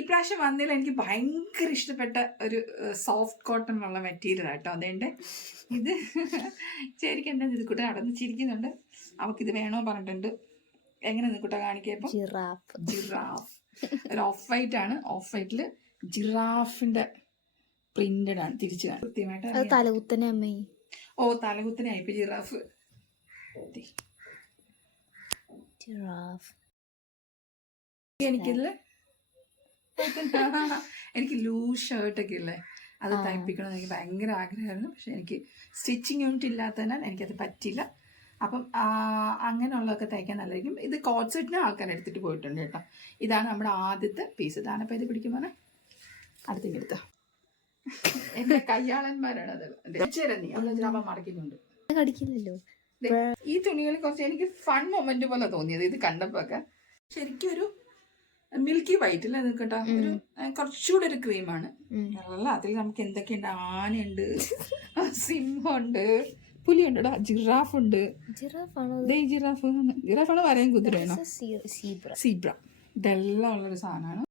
ഇപ്രാവശ്യം വന്നതിൽ എനിക്ക് ഭയങ്കര ഇഷ്ടപ്പെട്ട ഒരു സോഫ്റ്റ് കോട്ടൺ ഉള്ള മെറ്റീരിയൽ ആട്ടോ. അതുകൊണ്ട് ഇത് ശരിക്കും എൻ്റെ നിൽക്കൂട്ട നടന്ന് ചിരിക്കുന്നുണ്ട്. അവൾക്കിത് വേണോ പറഞ്ഞിട്ടുണ്ട്. എങ്ങനെ നിൽക്കൂട്ട കാണിക്കപ്പോൾ ജിറാഫ് ഒരു ഓഫ് വൈറ്റ് ആണ്. ഓഫ് വൈറ്റിൽ ജിറാഫിന്റെ പ്രിന്റഡ് ആണ്. തിരിച്ചു കാണും കൃത്യമായിട്ട്. തലകുത്തനെ അമ്മേ. ഓ തലകുത്തനെ ഇപ്പൊ ജിറാഫ്. എനിക്കില്ലേ എനിക്ക് ലൂസ് ഷർട്ടൊക്കെ ഇല്ലേ അത് തയ്പ്പിക്കണമെന്ന് എനിക്ക് ഭയങ്കര ആഗ്രഹമായിരുന്നു. പക്ഷെ എനിക്ക് സ്റ്റിച്ചിങ് യൂണിറ്റ് ഇല്ലാത്തതിനാൽ എനിക്കത് പറ്റില്ല. അപ്പം അങ്ങനെയുള്ളതൊക്കെ തയ്ക്കാൻ നല്ലതായിരിക്കും. ഇത് കോട്ട് സെറ്റിന് ആൾക്കാർ എടുത്തിട്ട് പോയിട്ടുണ്ട് കേട്ടോ. ഇതാണ് നമ്മുടെ ആദ്യത്തെ പീസ്. ഇതാണിപ്പോൾ ഇത് പിടിക്കുമ്പോൾ അടുത്തേക്ക് എടുത്ത എന്റെ കയ്യാളന്മാരാണ് അത്. നീ മടക്കിയിട്ടുണ്ട്. ഈ തുണികൾ കുറച്ച് എനിക്ക് ഫൺ മൊമെന്റ് പോലെ തോന്നിയത് ഇത് കണ്ടപ്പോ ഒക്കെ. ശരിക്കും ഒരു മിൽക്കി വൈറ്റ് അല്ലേ നിൽക്കട്ടോ. ഒരു കുറച്ചുകൂടെ ഒരു ക്രീമാണ്. അതിൽ നമുക്ക് എന്തൊക്കെയുണ്ട്? ആനയുണ്ട്, സിംഹമുണ്ട്, പുലിയുണ്ടോ, ജിറാഫ് ഉണ്ട്. ജിറാഫാണ് വരയും കുതിരയാണോ? സീബ്ര. ഇതെല്ലാം ഉള്ളൊരു സാധനമാണ്.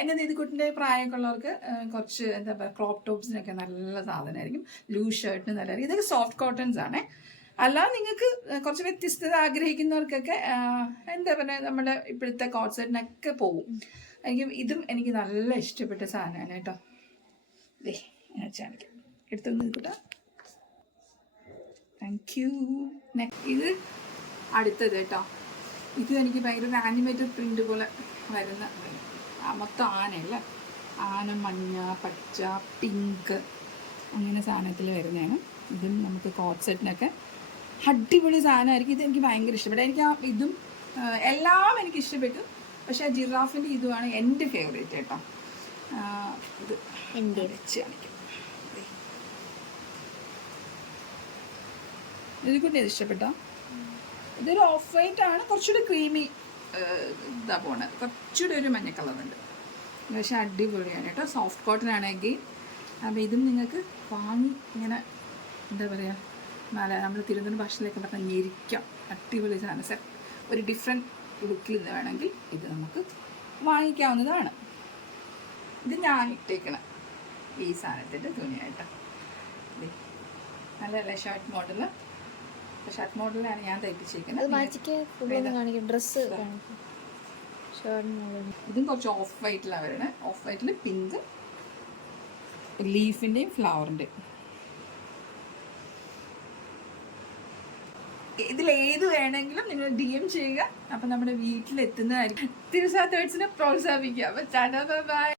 എൻ്റെ നീതിക്കുട്ടിൻ്റെ പ്രായമൊക്കെ ഉള്ളവർക്ക് കുറച്ച് എന്താ പറയുക ക്രോപ്പ് ടോപ്സിനൊക്കെ നല്ല സാധനമായിരിക്കും. ലൂസ് ഷർട്ടിന് നല്ലതായിരിക്കും. ഇതൊക്കെ സോഫ്റ്റ് കോട്ടൺസ് ആണ്. അല്ലാതെ നിങ്ങൾക്ക് കുറച്ച് വ്യത്യസ്തത ആഗ്രഹിക്കുന്നവർക്കൊക്കെ എന്താ പറയുക നമ്മുടെ ഇപ്പോഴത്തെ കോട്ട് സെറ്റിനൊക്കെ പോവും. ഇതും എനിക്ക് നല്ല ഇഷ്ടപ്പെട്ട സാധനമാണ് കേട്ടോ. കാണിക്കാം എടുത്തു നിൽക്കട്ടെ. Thank you. ഇത് അടുത്തത് കേട്ടോ. ഇത് എനിക്ക് ഭയങ്കര ആനിമേറ്റഡ് പ്രിന്റ് പോലെ വരുന്ന മൊത്തം ആനയല്ല. ആന മഞ്ഞ, പച്ച, പിങ്ക് അങ്ങനെ സാധനത്തിൽ വരുന്നതാണ്. ഇതും നമുക്ക് കോട്ട് സെറ്റിനൊക്കെ അടിപൊളി സാധനമായിരിക്കും. ഇത് എനിക്ക് ഭയങ്കര ഇഷ്ടപ്പെട്ടു. എനിക്ക് ഇതും എല്ലാം എനിക്ക് ഇഷ്ടപ്പെട്ടു. പക്ഷെ ആ ജിറാഫിൻ്റെ ഇതുമാണ് എൻ്റെ ഫേവറേറ്റ് കേട്ടോ. ഇത് എൻ്റെ വെച്ച് കാണിക്കും. ഇതിൽക്കൂടി ഇത് ഇഷ്ടപ്പെട്ടോ. ഇതൊരു ഓഫ് വൈറ്റ് ആണ്. കുറച്ചുകൂടി ക്രീമി ഇതാ പോണത്. കുറച്ചുകൂടി ഒരു മഞ്ഞ കളറുണ്ട്. പക്ഷെ അടിപൊളിയാണ് കേട്ടോ. സോഫ്റ്റ് കോട്ടൺ ആണെങ്കിൽ അപ്പോൾ ഇതും നിങ്ങൾക്ക് വാങ്ങി ഇങ്ങനെ എന്താ പറയുക നമ്മൾ തിരുവനന്തപുരം ഭാഷയിലൊക്കെ പറഞ്ഞാൽ ഞെരിക്കാം. അടിപൊളി സാധനം. ഒരു ഡിഫറെൻറ്റ് ലുക്കിൽ നിന്ന് വേണമെങ്കിൽ ഇത് നമുക്ക് വാങ്ങിക്കാവുന്നതാണ്. ഇത് ഞാൻ ഇട്ടേക്കണം ഈ സാധനത്തിൻ്റെ തുണിയായിട്ട്. നല്ല ഷർട്ട് മോഡൽ. ഷർട്ട് മോഡലാണ് ഞാൻ തയ്പ്പിച്ചിരിക്കുന്നത്. ഇതും കുറച്ച് ഓഫ് വൈറ്റിലാണ് വരുന്നത്. Of വൈറ്റിൽ pink ലീഫിൻ്റെയും ഫ്ലവറിൻ്റെയും. ഇതിലേത് വേണമെങ്കിലും നിങ്ങൾ DM ചെയ്യുക. അപ്പം നമ്മുടെ വീട്ടിലെത്തുന്നതായിരിക്കും. തിരുസാ തേർഡ്സിനെ പ്രോത്സാഹിപ്പിക്കുക. അപ്പം ബൈ.